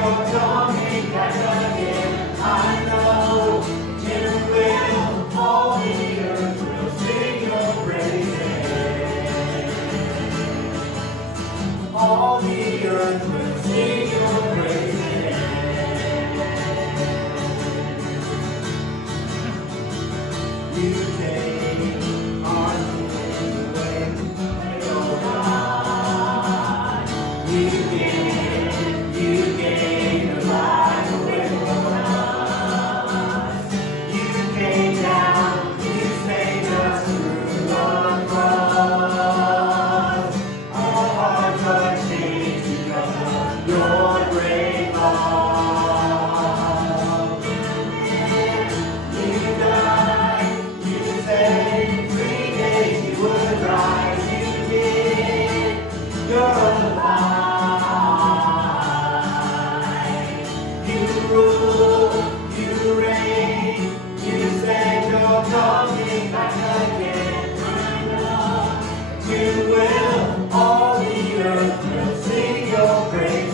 you're coming back again. I know you will. All the earth will sing your praises. All the earth will sing your praises. You came on the way, oh God. You gave your life away for us. You came down, you saved us through the cross. Our hearts are changed because of your great love. You died, you said 3 days you would rise. You did, you're alive. You rule, you reign, you said you're coming back again. I know you will, all the earth will sing your praises.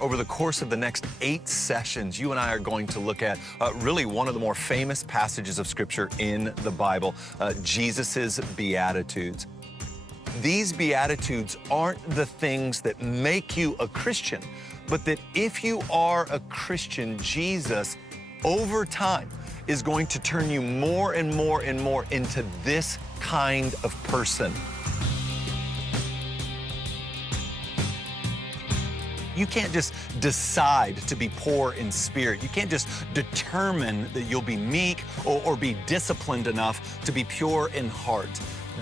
Over the course of the next 8 sessions, you and I are going to look at really one of the more famous passages of Scripture in the Bible, Jesus' Beatitudes. These Beatitudes aren't the things that make you a Christian, but that if you are a Christian, Jesus, over time, is going to turn you more and more and more into this kind of person. You can't just decide to be poor in spirit. You can't just determine that you'll be meek or be disciplined enough to be pure in heart.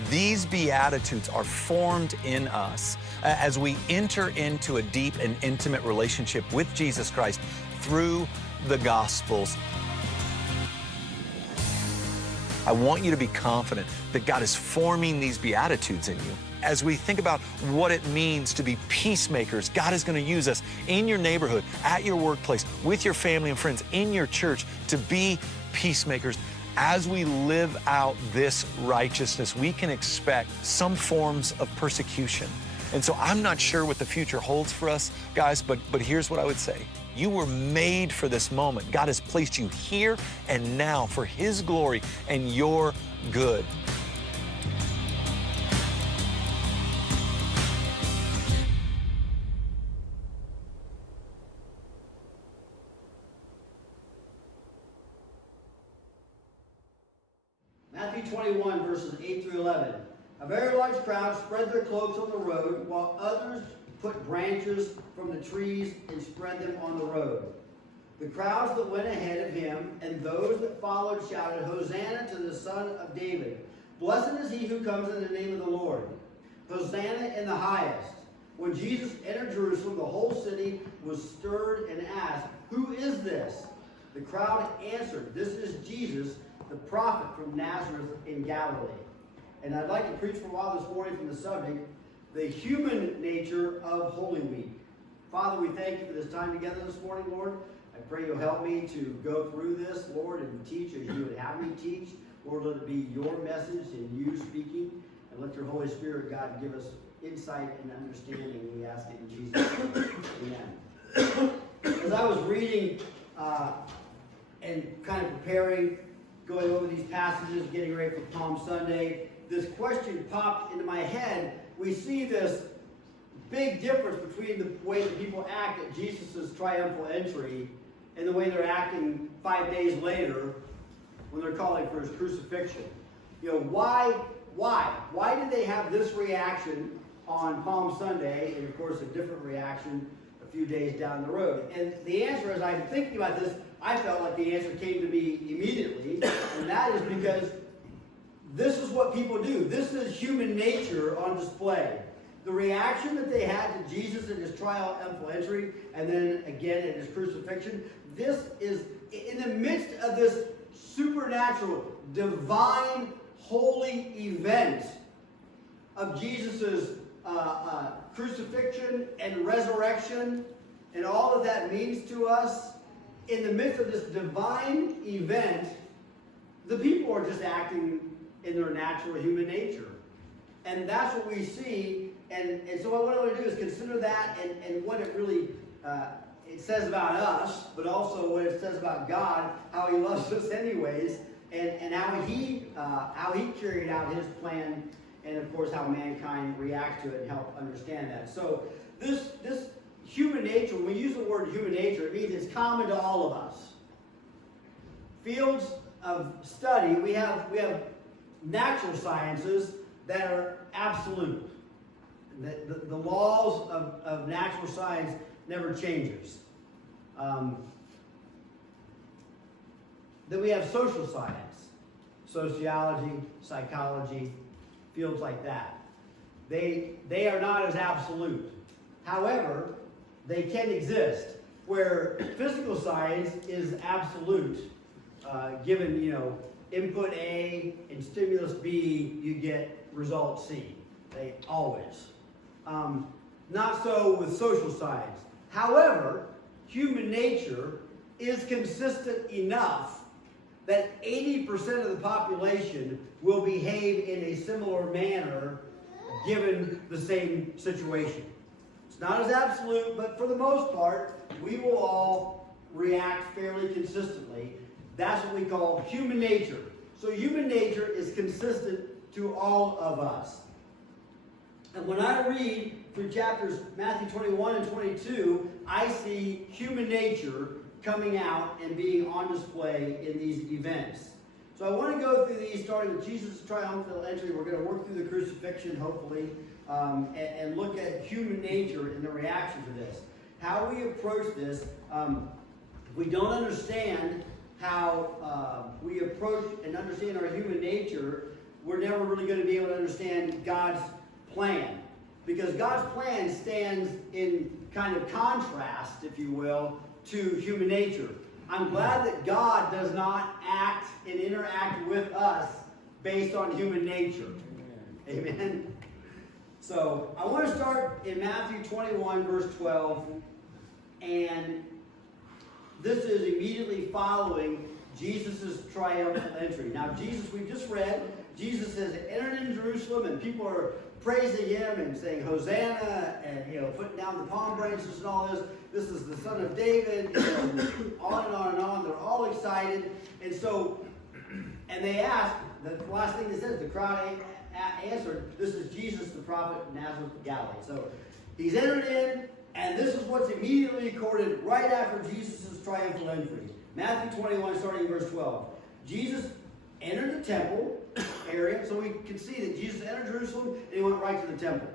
These Beatitudes are formed in us as we enter into a deep and intimate relationship with Jesus Christ through the Gospels. I want you to be confident that God is forming these Beatitudes in you. As we think about what it means to be peacemakers, God is going to use us in your neighborhood, at your workplace, with your family and friends, in your church, to be peacemakers. As we live out this righteousness, we can expect some forms of persecution. And so I'm not sure what the future holds for us, guys, but here's what I would say. You were made for this moment. God has placed you here and now for His glory and your good. Matthew 21, verses 8 through 11. A very large crowd spread their cloaks on the road, while others put branches from the trees and spread them on the road. The crowds that went ahead of him and those that followed shouted, Hosanna to the Son of David. Blessed is he who comes in the name of the Lord. Hosanna in the highest. When Jesus entered Jerusalem, the whole city was stirred and asked, Who is this? The crowd answered, This is Jesus, the prophet from Nazareth in Galilee. And I'd like to preach for a while this morning from the subject, the human nature of Holy Week. Father, we thank you for this time together this morning, Lord. I pray you'll help me to go through this, Lord, and teach as you would have me teach. Lord, let it be your message and you speaking. And let your Holy Spirit, God, give us insight and understanding. We ask it in Jesus' name. Amen. As I was reading and kind of preparing, going over these passages, getting ready for Palm Sunday, this question popped into my head. We see this big difference between the way that people act at Jesus' triumphal entry and the way they're acting 5 days later when they're calling for his crucifixion. You know, why did they have this reaction on Palm Sunday, and of course a different reaction a few days down the road? And the answer, as I'm thinking about this, I felt like the answer came to me immediately, and that is because this is what people do. This is human nature on display. The reaction that they had to Jesus in his triumphal entry, and then again in his crucifixion, this is in the midst of this supernatural, divine, holy event of Jesus' crucifixion and resurrection and all that means to us. In the midst of this divine event, the people are just acting in their natural human nature. And that's what we see. And so what I want to do is consider that and what it really it says about us, but also what it says about God, how he loves us anyways, and how he carried out his plan, and of course how mankind reacts to it and help understand that. So this human nature, when we use the word human nature, it means it's common to all of us. Fields of study, we have natural sciences that are absolute. The laws of natural science never changes. Then we have social science, sociology, psychology, fields like that. They are not as absolute. However, they can exist where physical science is absolute. Given, input A and stimulus B, you get result C. They always. Not so with social science. However, human nature is consistent enough that 80% of the population will behave in a similar manner given the same situation. It's not as absolute, but for the most part, we will all react fairly consistently. That's what we call human nature. So human nature is consistent to all of us. And when I read through chapters Matthew 21 and 22, I see human nature coming out and being on display in these events. So I want to go through these, starting with Jesus' triumphal entry. We're going to work through the crucifixion, hopefully, and look at human nature and the reaction to this. How we approach this, if we don't understand how we approach and understand our human nature, we're never really going to be able to understand God's plan. Because God's plan stands in kind of contrast, if you will, to human nature. I'm glad that God does not act and interact with us based on human nature. Amen. Amen. So I want to start in Matthew 21, verse 12. And this is immediately following Jesus' triumphal entry. Now, Jesus, we just read, Jesus has entered into Jerusalem, and people are praising him and saying Hosanna, and putting down the palm branches and all this. This is the Son of David, and on and on and on. They're all excited, and they ask. The last thing it says, the crowd answered, "This is Jesus, the prophet of Nazareth of Galilee." So he's entered in, and this is what's immediately recorded right after Jesus' triumphal entry. Matthew 21, starting in verse 12. Jesus entered the temple area, so we can see that Jesus entered Jerusalem and he went right to the temple.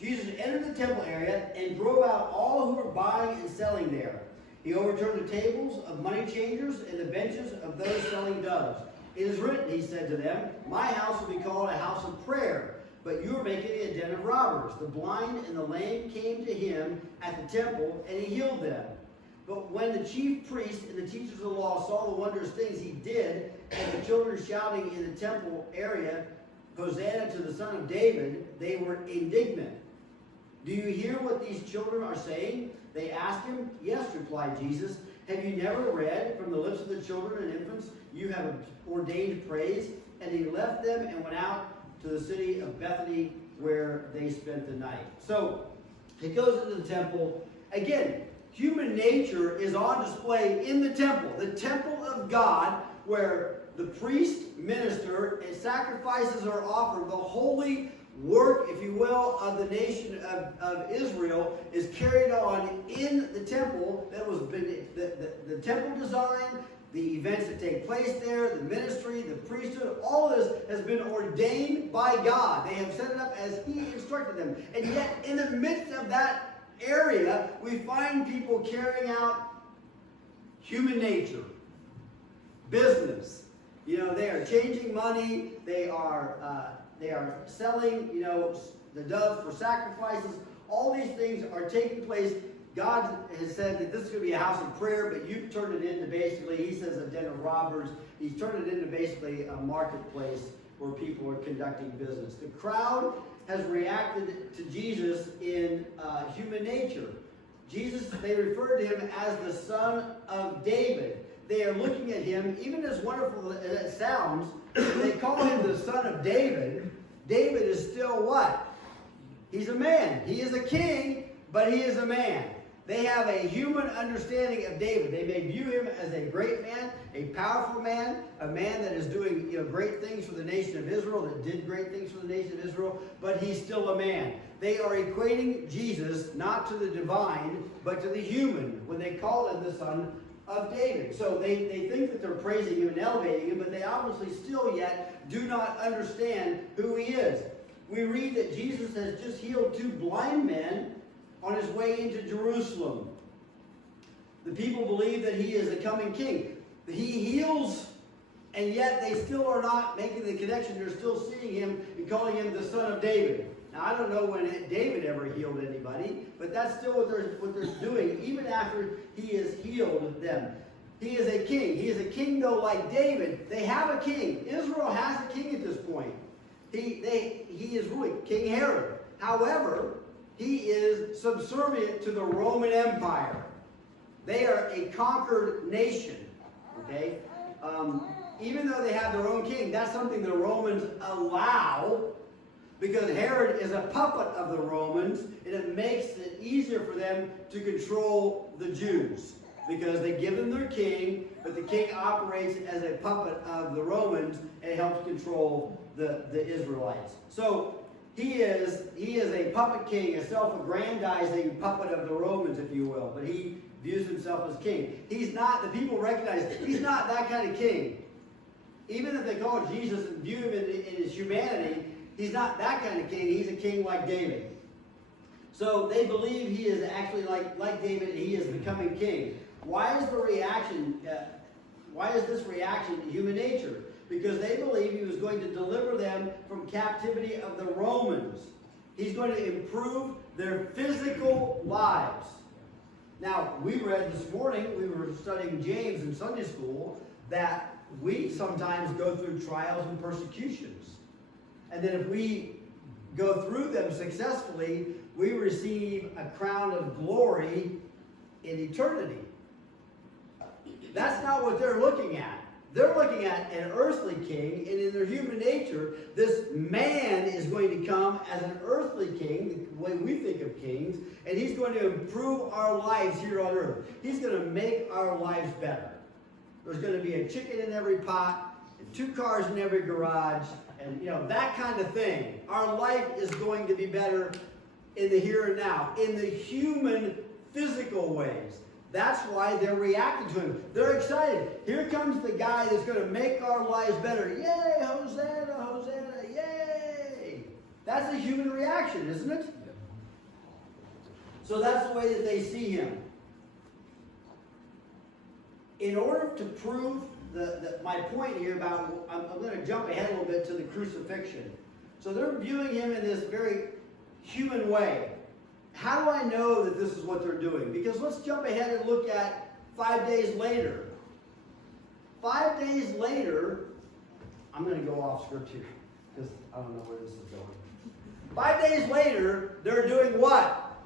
Jesus entered the temple area and drove out all who were buying and selling there. He overturned the tables of money changers and the benches of those selling doves. It is written, he said to them, "My house will be called a house of prayer, but you are making it a den of robbers." The blind and the lame came to him at the temple, and he healed them. But when the chief priests and the teachers of the law saw the wondrous things he did, and the children shouting in the temple area, "Hosanna to the Son of David," they were indignant. "Do you hear what these children are saying?" they asked him. "Yes," replied Jesus. "Have you never read, from the lips of the children and infants, you have ordained praise?" And he left them and went out to the city of Bethany, where they spent the night. So he goes into the temple. Again, human nature is on display in the temple of God, where the priest minister and sacrifices are offered. The holy work, if you will, of the nation of Israel is carried on in the temple. That was the temple design, the events that take place there, the ministry, the priesthood, all of this has been ordained by God. They have set it up as He instructed them. And yet, in the midst of that area, we find people carrying out human nature, business. You know, they are changing money. They are selling, you know, the doves for sacrifices. All these things are taking place. God has said that this is going to be a house of prayer, but you've turned it into basically, He says, a den of robbers. He's turned it into basically a marketplace where people are conducting business. The crowd has reacted to Jesus in human nature. Jesus, they refer to Him as the Son of David. They are looking at Him, even as wonderful as it sounds, they call Him the Son of David. David is still what? He's a man. He is a king, but he is a man. They have a human understanding of David. They may view him as a great man, a powerful man, a man that is doing, you know, great things for the nation of Israel, that did great things for the nation of Israel, but he's still a man. They are equating Jesus not to the divine, but to the human when they call Him the Son of David. So they think that they're praising Him and elevating Him, but they obviously still yet do not understand who He is. We read that Jesus has just healed 2 blind men on His way into Jerusalem. The people believe that He is a coming king. He heals, and yet they still are not making the connection. They're still seeing Him and calling Him the Son of David. Now, I don't know when David ever healed anybody, but that's still what they're doing, even after He has healed them. He is a king. He is a king, though, like David. They have a king. Israel has a king at this point. He is ruling, King Herod. However, he is subservient to the Roman Empire. They are a conquered nation. Okay? Even though they have their own king, that's something the Romans allow, because Herod is a puppet of the Romans, and it makes it easier for them to control the Jews, because they give them their king, but the king operates as a puppet of the Romans and helps control the Israelites. So he is a puppet king, a self-aggrandizing puppet of the Romans, if you will, but he views himself as king. He's not, the people recognize, he's not that kind of king. Even if they call Jesus and view him in his humanity, he's not that kind of king. He's a king like David. So they believe he is actually like David. He is becoming king. Why is the reaction? Why is this reaction to human nature? Because they believe he was going to deliver them from captivity of the Romans. He's going to improve their physical lives. Now, we read this morning, we were studying James in Sunday school, that we sometimes go through trials and persecutions. And then if we go through them successfully, we receive a crown of glory in eternity. That's not what they're looking at. They're looking at an earthly king, and in their human nature, this man is going to come as an earthly king, the way we think of kings, and he's going to improve our lives here on earth. He's going to make our lives better. There's going to be a chicken in every pot, and 2 cars in every garage, and that kind of thing. Our life is going to be better in the here and now, in the human, physical ways. That's why they're reacting to him. They're excited. Here comes the guy that's going to make our lives better. Yay, Hosanna, Hosanna, yay. That's a human reaction, isn't it? So that's the way that they see him. In order to prove my point here about, I'm going to jump ahead a little bit to the crucifixion. So they're viewing him in this very human way. How do I know that this is what they're doing? Because let's jump ahead and look at 5 days later. 5 days later, I'm going to go off script here because I don't know where this is going. 5 days later, they're doing what?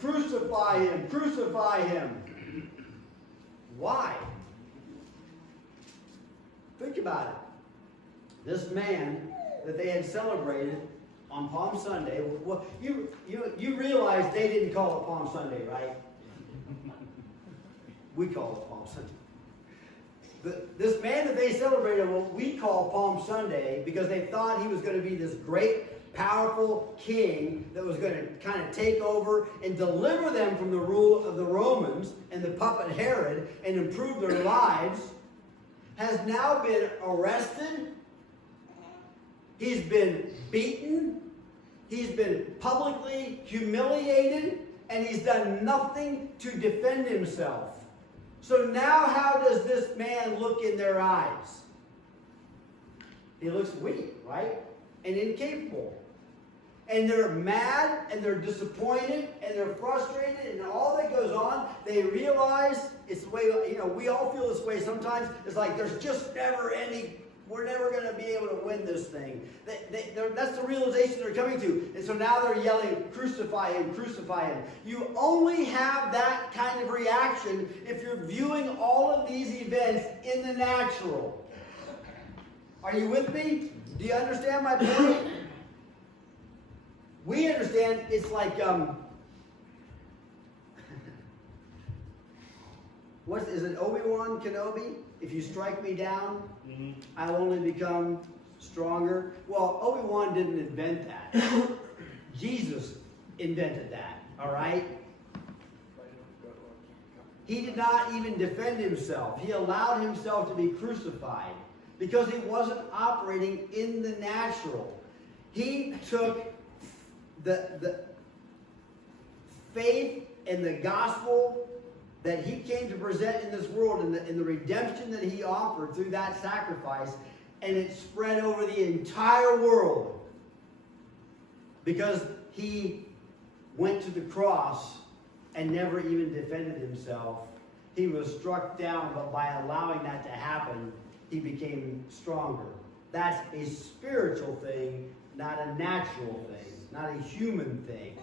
Crucify him, crucify him. Why? Think about it. This man that they had celebrated on Palm Sunday, well, you realize they didn't call it Palm Sunday, right? We call it Palm Sunday. This man that they celebrated what we call Palm Sunday, because they thought he was going to be this great, powerful king that was going to kind of take over and deliver them from the rule of the Romans and the puppet Herod and improve their lives, has now been arrested. He's been beaten. He's been publicly humiliated, and he's done nothing to defend himself. So now how does this man look in their eyes? He looks weak, right? And incapable. And they're mad, and they're disappointed, and they're frustrated, and all that goes on, they realize it's the way, we all feel this way sometimes. It's like there's just never any, we're never going to be able to win this thing. That's the realization they're coming to. And so now they're yelling, crucify him, crucify him. You only have that kind of reaction if you're viewing all of these events in the natural. Are you with me? Do you understand my point? We understand it's like, is it Obi-Wan Kenobi? If you strike me down, I'll only become stronger. Well, Obi-Wan didn't invent that. Jesus invented that, all right? He did not even defend himself. He allowed himself to be crucified because he wasn't operating in the natural. He took the faith and the gospel that he came to present in this world and the redemption that he offered through that sacrifice, and it spread over the entire world because he went to the cross and never even defended himself. He was struck down, but by allowing that to happen, he became stronger. That's a spiritual thing, not a natural thing, not a human thing.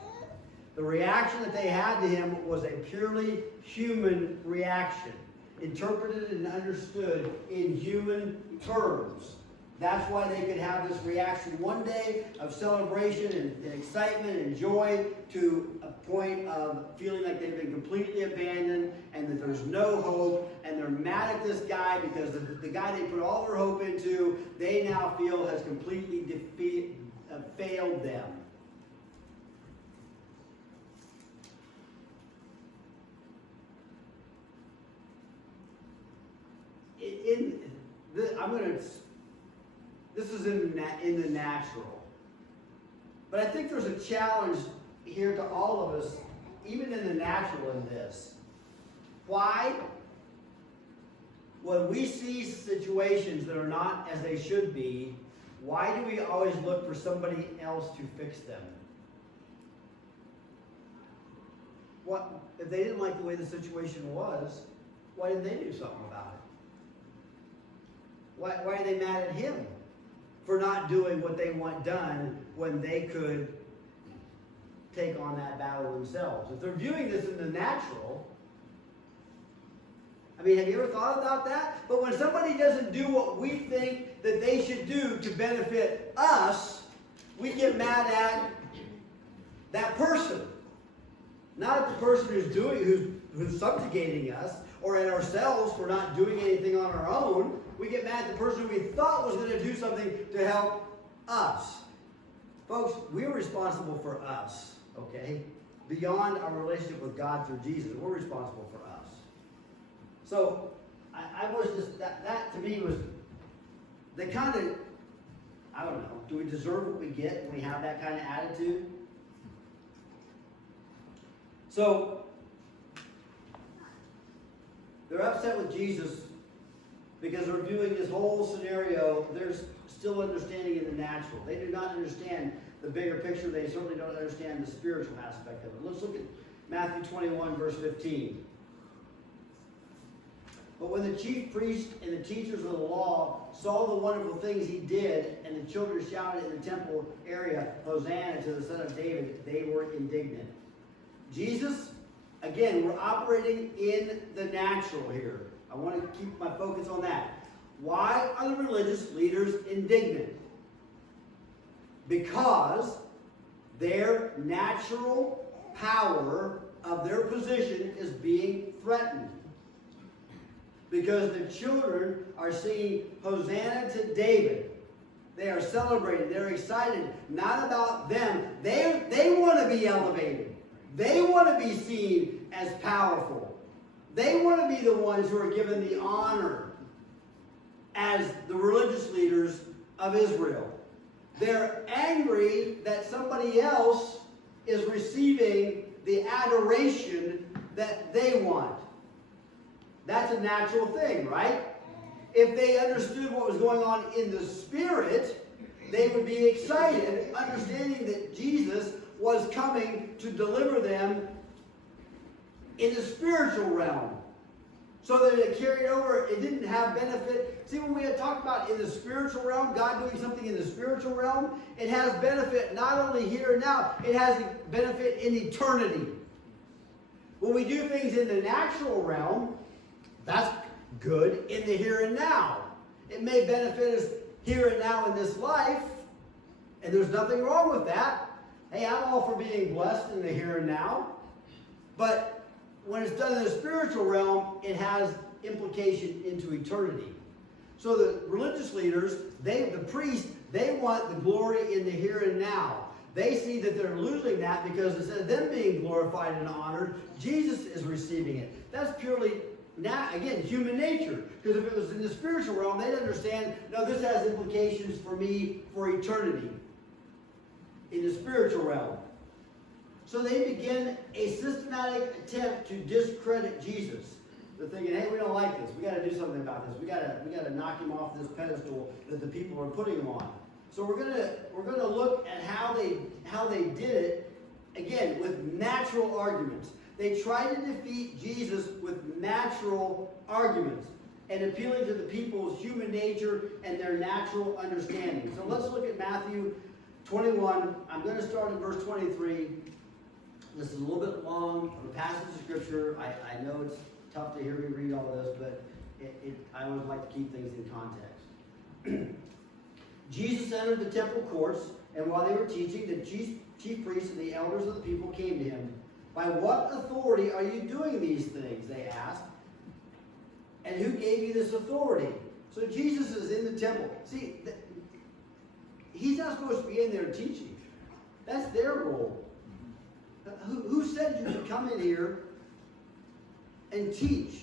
The reaction that they had to him was a purely human reaction, interpreted and understood in human terms. That's why they could have this reaction one day of celebration and excitement and joy to a point of feeling like they've been completely abandoned and that there's no hope, and they're mad at this guy because the guy they put all their hope into, they now feel has completely failed them. This is in the natural. But I think there's a challenge here to all of us, even in the natural in this. Why? When we see situations that are not as they should be, why do we always look for somebody else to fix them? What if they didn't like the way the situation was? Why didn't they do something about it? Why are they mad at him for not doing what they want done when they could take on that battle themselves? If they're viewing this in the natural, I mean, have you ever thought about that? But when somebody doesn't do what we think that they should do to benefit us, we get mad at that person. Not at the person who's subjugating us, or at ourselves for not doing anything on our own. We get mad at the person we thought was going to do something to help us. Folks, we're responsible for us, okay? Beyond our relationship with God through Jesus, we're responsible for us. So, I was just, that to me was, the kind of, I don't know, do we deserve what we get when we have that kind of attitude? So, they're upset with Jesus because they're viewing this whole scenario, there's still understanding in the natural. They do not understand the bigger picture. They certainly don't understand the spiritual aspect of it. Let's look at Matthew 21, verse 15. But when the chief priests and the teachers of the law saw the wonderful things he did, and the children shouted in the temple area, Hosanna to the Son of David, they were indignant. Jesus, again, we're operating in the natural here. I want to keep my focus on that. Why are the religious leaders indignant? Because their natural power of their position is being threatened. because the children are singing Hosanna to David. They are celebrating. They're excited. Not about them. They want to be elevated. They want to be seen as powerful. They want to be the ones who are given the honor as the religious leaders of Israel. They're angry that somebody else is receiving the adoration that they want. That's a natural thing, right? If they understood what was going on in the spirit, they would be excited, understanding that Jesus was coming to deliver them in the spiritual realm. So that it carried over, it didn't have benefit. See, when we had talked about in the spiritual realm, God doing something in the spiritual realm, it has benefit not only here and now, it has benefit in eternity. When we do things in the natural realm, that's good in the here and now. It may benefit us here and now in this life, and there's nothing wrong with that. Hey, I'm all for being blessed in the here and now. But when it's done in the spiritual realm, it has implication into eternity. So the religious leaders, the priests, they want the glory in the here and now. They see that they're losing that because instead of them being glorified and honored, Jesus is receiving it. That's purely, again, human nature. Because if it was in the spiritual realm, they'd understand, no, this has implications for me for eternity in the spiritual realm. So they begin a systematic attempt to discredit Jesus. They're thinking, hey, we don't like this. We got to do something about this. We got to knock him off this pedestal that the people are putting him on. So we're gonna look at how they did it, again, with natural arguments. They tried to defeat Jesus with natural arguments and appealing to the people's human nature and their natural understanding. So let's look at Matthew 21. I'm going to start in verse 23. This is a little bit long of a passage of scripture. I know it's tough to hear me read all this, but I always like to keep things in context. Jesus entered the temple courts, and while they were teaching, the chief priests and the elders of the people came to him. By what authority are you doing these things? They asked. And who gave you this authority? So Jesus is in the temple. See, he's not supposed to be in there teaching. That's their role. Who said you could come in here and teach?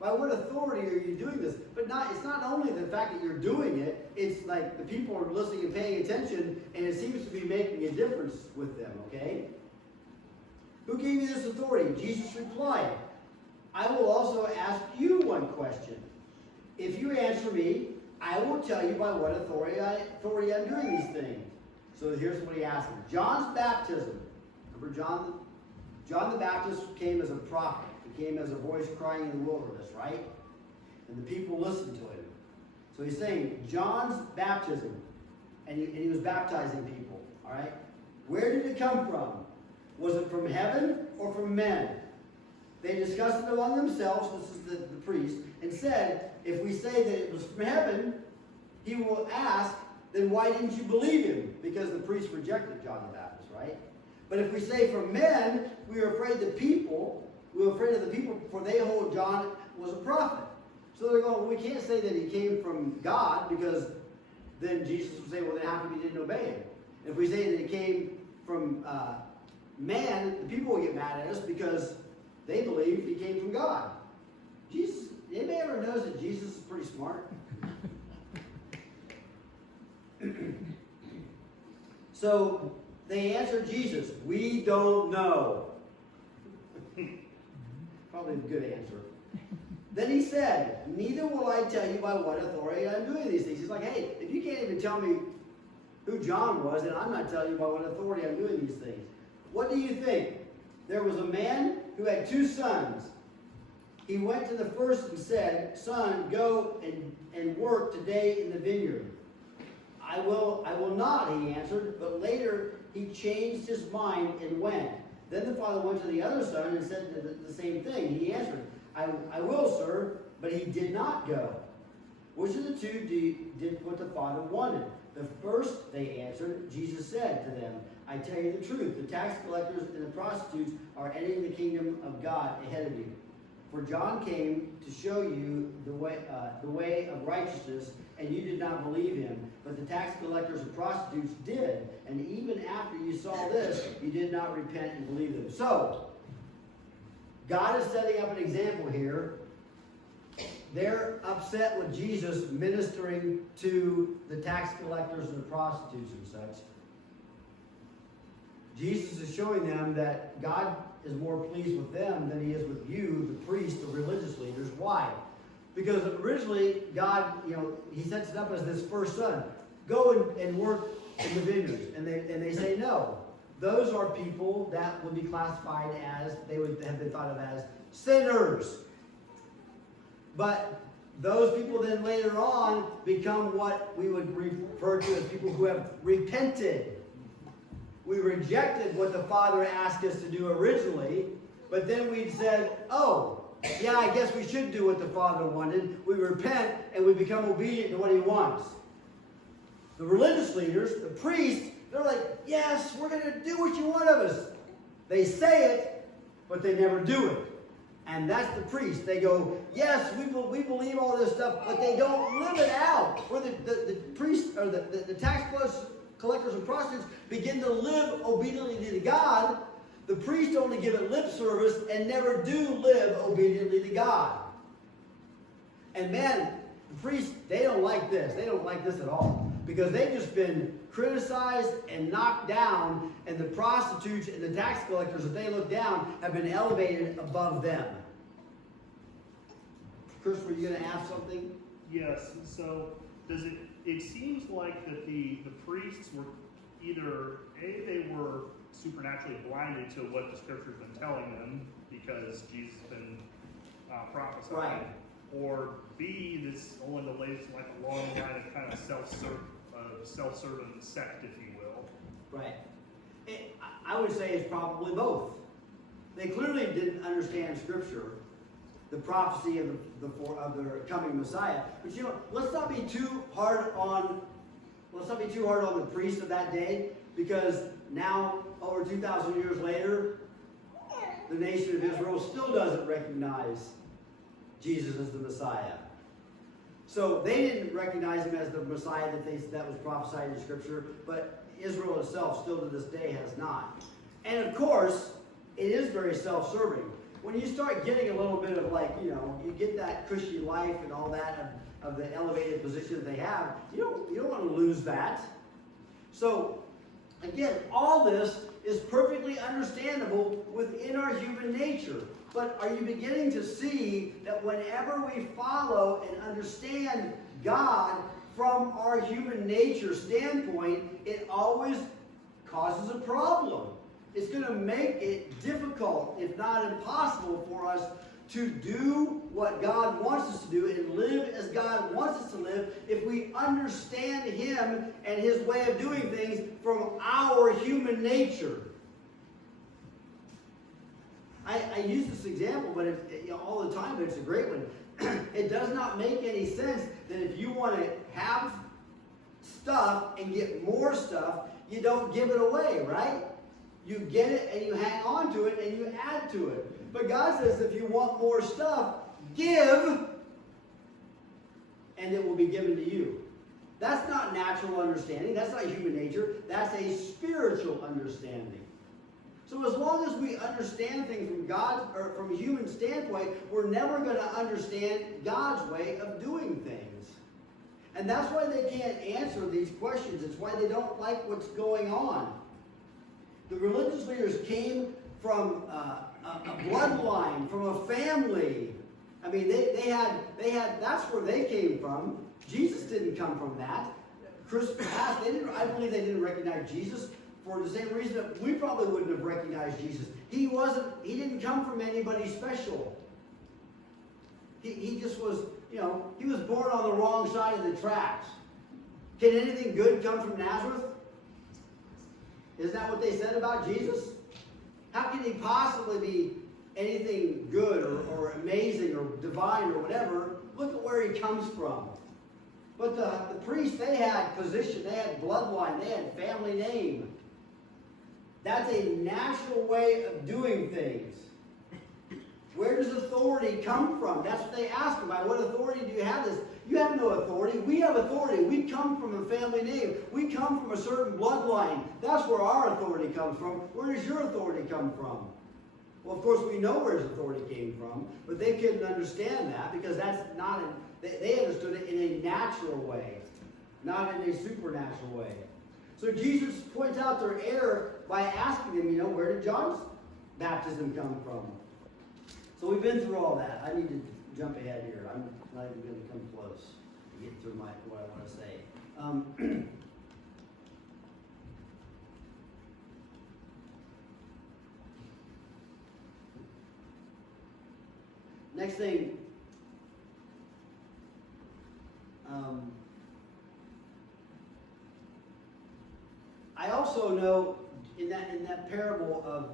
By what authority are you doing this? But it's not only the fact that you're doing it, it's like the people are listening and paying attention, and it seems to be making a difference with them, okay? Who gave you this authority? Jesus replied, I will also ask you one question. If you answer me, I will tell you by what authority I'm doing these things. So here's what he asked him. John's baptism. Remember John the Baptist came as a prophet. He came as a voice crying in the wilderness, right? And the people listened to him. So he's saying John's baptism, and he was baptizing people, all right? Where did it come from? Was it from heaven or from men? They discussed it among themselves, this is the priest, and said, if we say that it was from heaven, he will ask, then why didn't you believe him? Because the priests rejected John the Baptist, right? But if we say from men, we are afraid of the people, for they hold John was a prophet. So they're going, well, we can't say that he came from God, because then Jesus would say, well, then how come he didn't obey him? If we say that he came from man, the people will get mad at us because they believe he came from God. Jesus, anybody ever knows that Jesus is pretty smart? So they answered Jesus, we don't know. Probably a good answer. Then he said, neither will I tell you by what authority I'm doing these things. He's like, hey, if you can't even tell me who John was, then I'm not telling you by what authority I'm doing these things. What do you think? There was a man who had 2 sons. He went to the first and said, son, go and work today in the vineyard. I will not, he answered, but later he changed his mind and went. Then the father went to the other son and said the same thing. He answered, I will, sir, but he did not go. Which of the two did what the father wanted? The first, they answered. Jesus said to them, I tell you the truth, the tax collectors and the prostitutes are entering the kingdom of God ahead of you. For John came to show you the way of righteousness, and you did not believe him. But the tax collectors and prostitutes did. And even after you saw this, you did not repent and believe them. So, God is setting up an example here. They're upset with Jesus ministering to the tax collectors and the prostitutes and such. Jesus is showing them that God is more pleased with them than he is with you, the priests, the religious leaders. Why? Because originally, God, he sets it up as this first son. Go and work in the vineyards. And they say no. Those are people that would be classified as, they would have been thought of as sinners. But those people then later on become what we would refer to as people who have repented. We rejected what the Father asked us to do originally, but then we said, oh, yeah, I guess we should do what the Father wanted. We repent and we become obedient to what he wants. The religious leaders, the priests, they're like, yes, we're going to do what you want of us. They say it, but they never do it. And that's the priest. They go, yes, we believe all this stuff, but they don't live it out. Where the priests or the tax collectors and prostitutes begin to live obediently to God, the priests only give it lip service and never do live obediently to God. And man, the priests, they don't like this. They don't like this at all. Because they've just been criticized and knocked down, and the prostitutes and the tax collectors that they look down have been elevated above them. Chris, were you going to ask something? Yes. So it seems like that the priests were either they were supernaturally blinded to what the scripture's been telling them because Jesus has been prophesying, right. Or B, this only relates to like a long line of kind of self-serving sect, if you will. Right. I would say it's probably both. They clearly didn't understand Scripture, the prophecy of the coming Messiah. But let's not be too hard on the priests of that day, because now, over 2,000 years later, the nation of Israel still doesn't recognize Jesus as the Messiah. So they didn't recognize him as the Messiah that was prophesied in Scripture, but Israel itself still to this day has not. And of course, it is very self-serving. When you start getting a little bit of you get that cushy life and all that of the elevated position that they have, you don't want to lose that. So, again, all this is perfectly understandable within our human nature. But are you beginning to see that whenever we follow and understand God from our human nature standpoint, it always causes a problem? It's going to make it difficult, if not impossible, for us to do what God wants us to do and live as God wants us to live if we understand Him and His way of doing things from our human nature. I use this example, but all the time, but it's a great one. It does not make any sense that if you want to have stuff and get more stuff, you don't give it away, right? You get it and you hang on to it and you add to it. But God says if you want more stuff, give, and it will be given to you. That's not natural understanding. That's not human nature. That's a spiritual understanding. So as long as we understand things from God or from a human standpoint, we're never going to understand God's way of doing things. And that's why they can't answer these questions. It's why they don't like what's going on. The religious leaders came from a bloodline, from a family. I mean, they had. That's where they came from. Jesus didn't come from that. Chris asked. I believe they didn't recognize Jesus for the same reason that we probably wouldn't have recognized Jesus. He didn't come from anybody special. He just was. He was born on the wrong side of the tracks. Can anything good come from Nazareth? Isn't that what they said about Jesus? How can he possibly be anything good or amazing or divine or whatever? Look at where he comes from. But the priests, they had position, they had bloodline, they had family name. That's a natural way of doing things. Where does authority come from? That's what they ask him. By what authority do you have this? You have no authority. We have authority. We come from a family name. We come from a certain bloodline. That's where our authority comes from. Where does your authority come from? Well, of course, we know where his authority came from, but they couldn't understand that because that's not, they understood it in a natural way, not in a supernatural way. So Jesus points out their error by asking them, where did John's baptism come from? So we've been through all that. I need to jump ahead here. I'm not even going to come close to get through what I want to say. Next thing, I also know in that parable of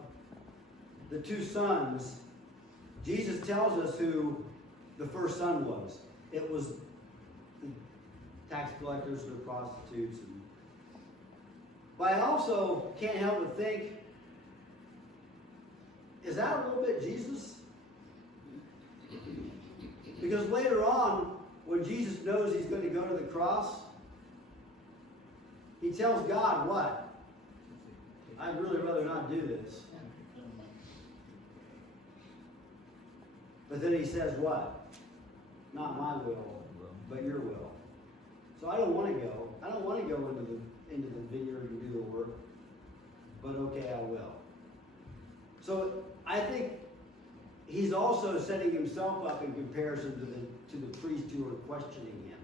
the two sons, Jesus tells us who the first son was. It was the tax collectors, the prostitutes. But I also can't help but think, is that a little bit Jesus? Because later on, when Jesus knows he's going to go to the cross, he tells God what? I'd really rather not do this. But then he says what? Not my will, but your will. So I don't want to go. I don't want to go into the vineyard and do the work. But okay, I will. So I think he's also setting himself up in comparison to the priests who are questioning him.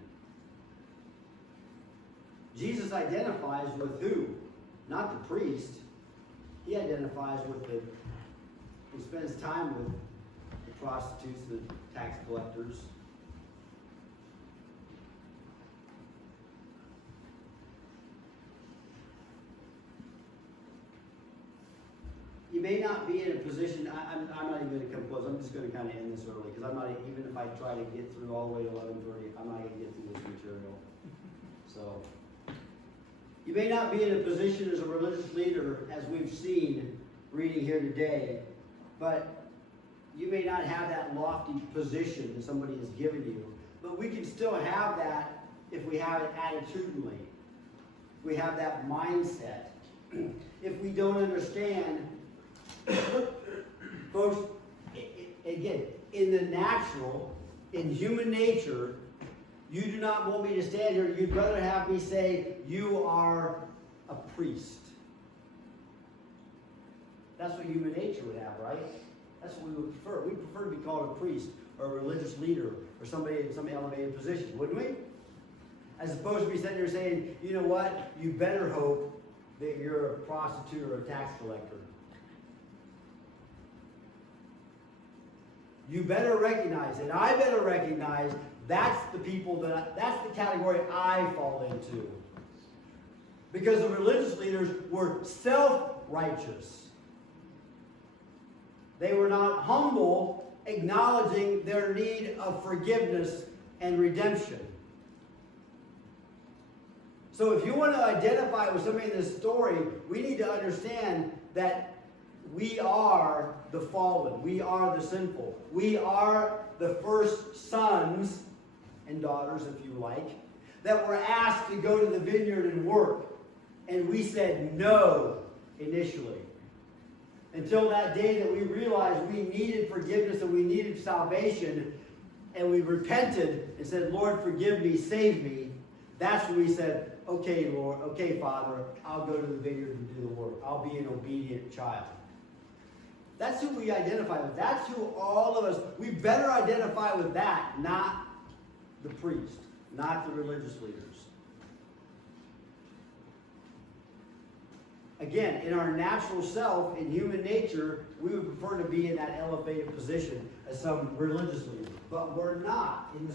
Jesus identifies with who? Not the priest. He identifies with he spends time with the prostitutes, the tax collectors. You may not be in a position, I'm not even going to come close. I'm just going to kind of end this early because I'm not, even if I try to get through all the way to 11:30, I'm not going to get through this material. So, you may not be in a position as a religious leader, as we've seen reading here today, but you may not have that lofty position that somebody has given you. But we can still have that if we have it attitudinally. If we have that mindset. If we don't understand, folks, again, in the natural, in human nature, you do not want me to stand here. You'd rather have me say, you are a priest. That's what human nature would have, right? That's what we would prefer. We prefer to be called a priest or a religious leader or somebody in some elevated position, wouldn't we? As opposed to be sitting there saying, you know what? You better hope that you're a prostitute or a tax collector. You better recognize, and I better recognize, that's the people that's the category I fall into. Because the religious leaders were self-righteous. They were not humble, acknowledging their need of forgiveness and redemption. So if you want to identify with somebody in this story, we need to understand that we are the fallen. We are the sinful. We are the first sons and daughters, if you like, that were asked to go to the vineyard and work. And we said no initially. Until that day that we realized we needed forgiveness and we needed salvation, and we repented and said, Lord, forgive me, save me. That's when we said, okay, Lord, okay, Father, I'll go to the vineyard and do the work. I'll be an obedient child. That's who we identify with. That's who all of us, we better identify with that, not the priest, not the religious leaders. Again, in our natural self, in human nature, we would prefer to be in that elevated position as some religious leader. But we're not. In the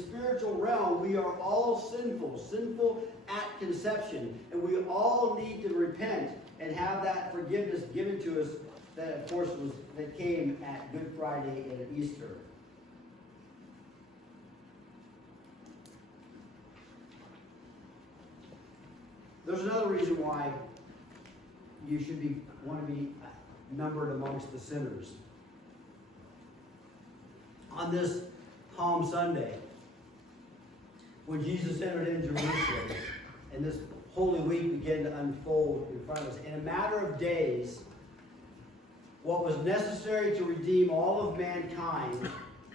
spiritual realm, we are all sinful at conception. And we all need to repent and have that forgiveness given to us that, of course, that came at Good Friday and at Easter. There's another reason why you should want to be numbered amongst the sinners. On this Palm Sunday, when Jesus entered into Jerusalem, and this Holy Week began to unfold in front of us, in a matter of days, what was necessary to redeem all of mankind,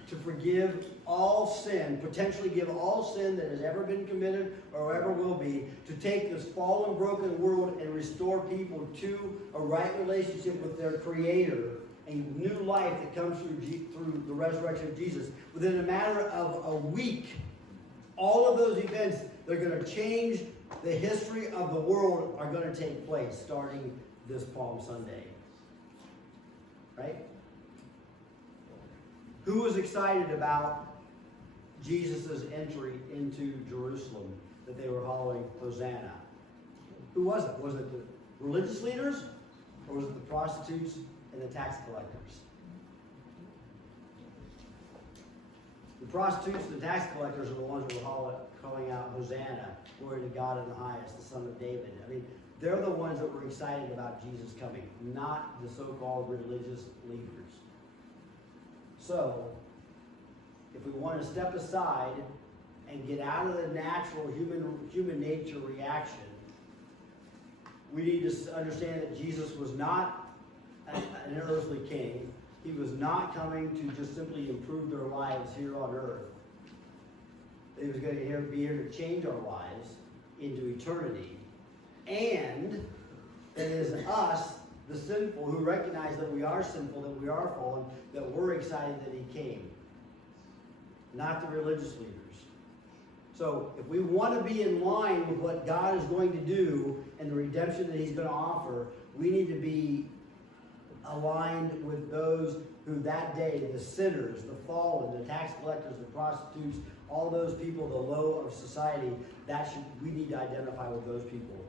to forgive all sin, potentially give all sin that has ever been committed or ever will be, to take this fallen, broken world and restore people to a right relationship with their Creator, a new life that comes through the resurrection of Jesus. Within a matter of a week, all of those events that are going to change the history of the world are going to take place starting this Palm Sunday. Right? Who was excited about Jesus' entry into Jerusalem that they were hollering, Hosanna? Who was it? Was it the religious leaders, or was it the prostitutes and the tax collectors? The prostitutes and the tax collectors are the ones who were calling out, Hosanna, glory to God in the highest, the Son of David. I mean, they're the ones that were excited about Jesus coming, not the so-called religious leaders. So, if we want to step aside and get out of the natural human nature reaction, we need to understand that Jesus was not an earthly king. He was not coming to just simply improve their lives here on earth. He was going to be here to change our lives into eternity. And it is us, the sinful, who recognize that we are sinful, that we are fallen, that we're excited that he came. Not the religious leaders. So if we want to be in line with what God is going to do and the redemption that he's going to offer, we need to be aligned with those who that day, the sinners, the fallen, the tax collectors, the prostitutes, all those people, the low of society, we need to identify with those people.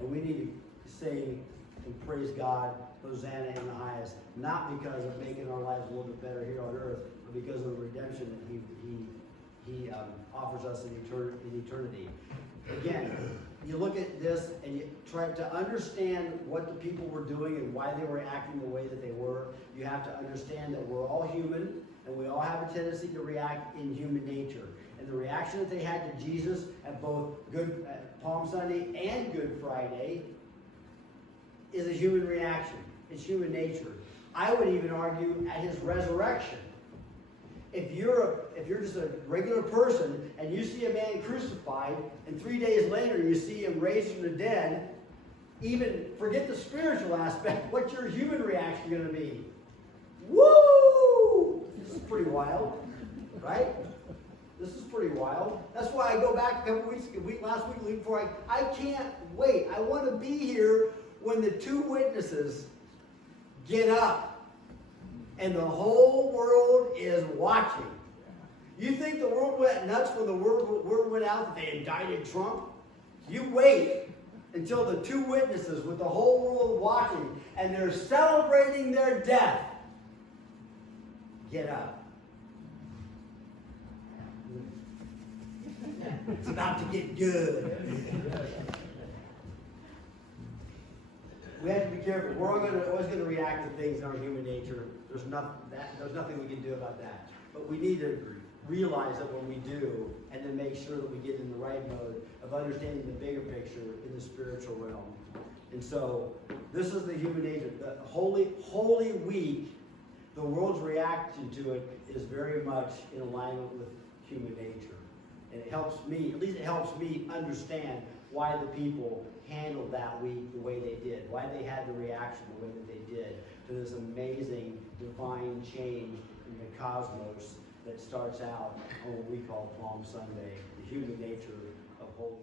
And we need to sing and praise God, Hosanna in the highest, not because of making our lives a little bit better here on earth, but because of the redemption that he offers us in eternity. Again, you look at this and you try to understand what the people were doing and why they were acting the way that they were. You have to understand that we're all human and we all have a tendency to react in human nature. And the reaction that they had to Jesus at both Palm Sunday and Good Friday is a human reaction. It's human nature. I would even argue at his resurrection. If you're just a regular person and you see a man crucified and 3 days later you see him raised from the dead, even forget the spiritual aspect, what's your human reaction going to be? Woo! This is pretty wild, right? This is pretty wild. That's why I go back a couple weeks ago, last week, the week before, I can't wait. I want to be here when the two witnesses get up and the whole world is watching. You think the world went nuts when the word went out that they indicted Trump? You wait until the two witnesses with the whole world watching and they're celebrating their death. Get up. It's about to get good. We have to be careful. We're always going to react to things in our human nature. There's nothing we can do about that. But we need to realize that when we do, and then make sure that we get in the right mode of understanding the bigger picture in the spiritual realm. And so, this is the human nature. The Holy Week, the world's reaction to it is very much in alignment with human nature. And it helps me, at least it helps me understand why the people handled that week the way they did, why they had the reaction the way that they did to this amazing divine change in the cosmos that starts out on what we call Palm Sunday, the human nature of holy.